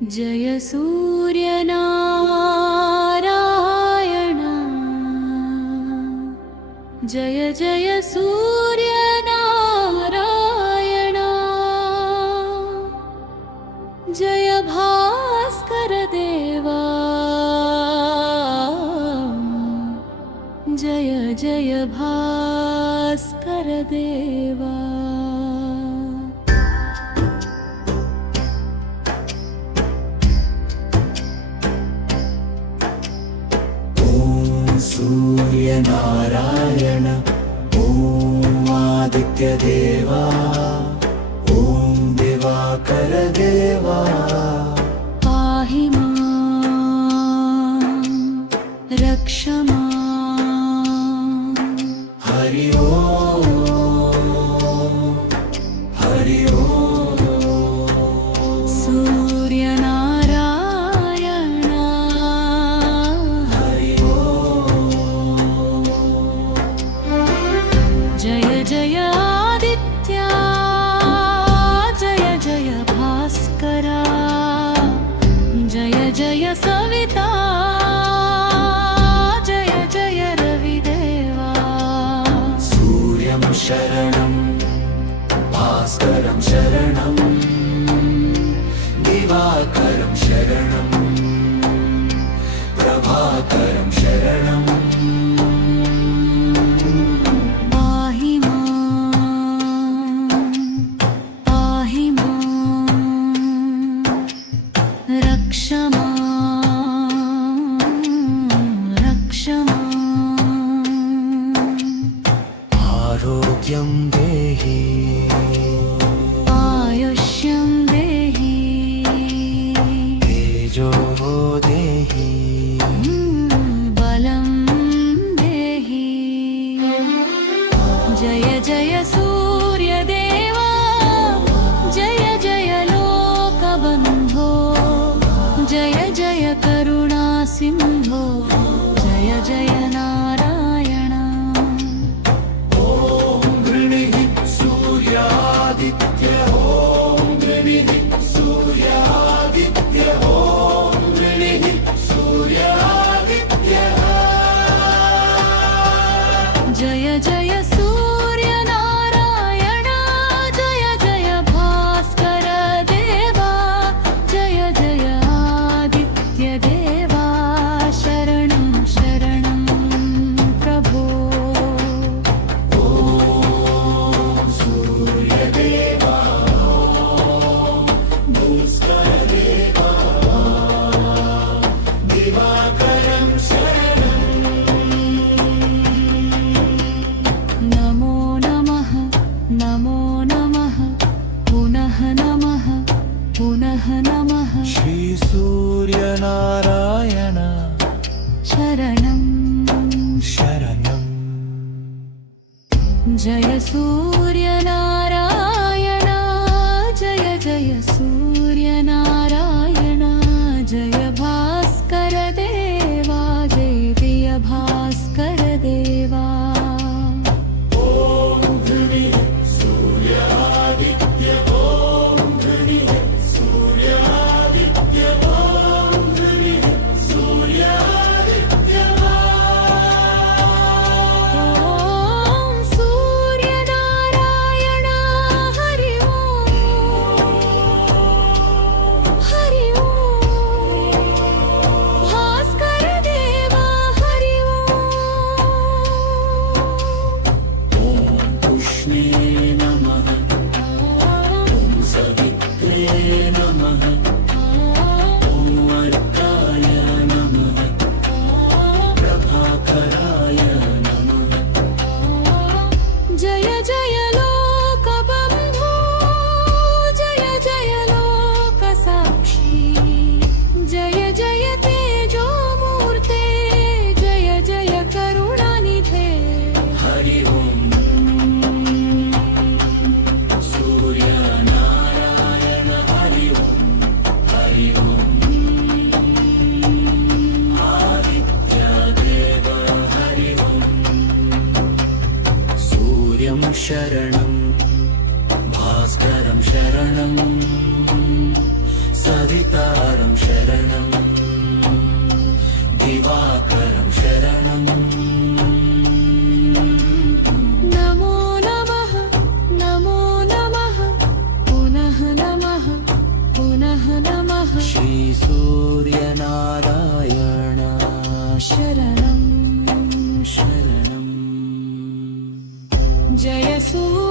जय सूर्यनारायण जय जय सूर्यनारायण जय भास्कर देवा जय जय भास्कर देवा। सूर्यनारायण ॐ आदित्यदेवा ॐ दिवाकर देवा पाहि मां रक्ष मां। हरि ओम हरि ओम। सूर्यनारायण हरि ओम। जय जय आदित्या जय जय भास्करा जय जय सविता जय जय रविदेवा। सूर्यं शरणं भास्करं शरणं दिवाकरं शरणं प्रभाकरं शरणं। पाहि मां रक्ष मां। आरोग्यं देहि आयुष्यं देहि तेजो देहि बलं देहि। जय जय सूर्यदेवा जय जय लोकबन्धो जय जय करुणासिन्धो जय जय नारायण। ॐ गृणिः सूर्यादित्य ॐ गृणिः सूर्यादित्य ॐ गृणिः सूर्यादित्यः। जय जय सूर्यनारायण जय जय भास्कर देवा जय जय आदित्य देवा। शरणं शरणं प्रभो। ॐ सूर्यदेवा भास्करदेवा दिवाकरं शरणं। नमो नमः नमो नमः पुनः नमः पुनः नमः। श्री सूर्यनारायण शरणं शरणं। जय सूर्यनारायण जय जय सूर्यनारायण जय भास्कर देवा जय जय भास्कर देवा। ॐ गृणिः सूर्यादित्य ॐ गृणिः सूर्यादित्य ॐ गृणिः सूर्यादित्य। ॐ सूर्यनारायण हरि ओम हरि ओम। भास्कर देवा हरि ओम। ॐ कृष्णे नमः ॐ सवित्रे नमः ॐ अर्काय नमः प्रभाकराय नमः। जय जय लोकबन्धो जय जय लोकसाक्षी जय जय तेजोमूर्ते जय जय करुणानिधे। हरि ओम। सूर्यनारायण हरि ओम हरि ओम। आदित्यदेव हरि ओम। सूर्यं शरणं भास्करं शरणं सविता शरणं दिवाकरं शरणं नमो नमः नमो नमः पुनः नमः पुनः नमः श्रीसूर्यनारायण शरणं शरणम् जय सूर्य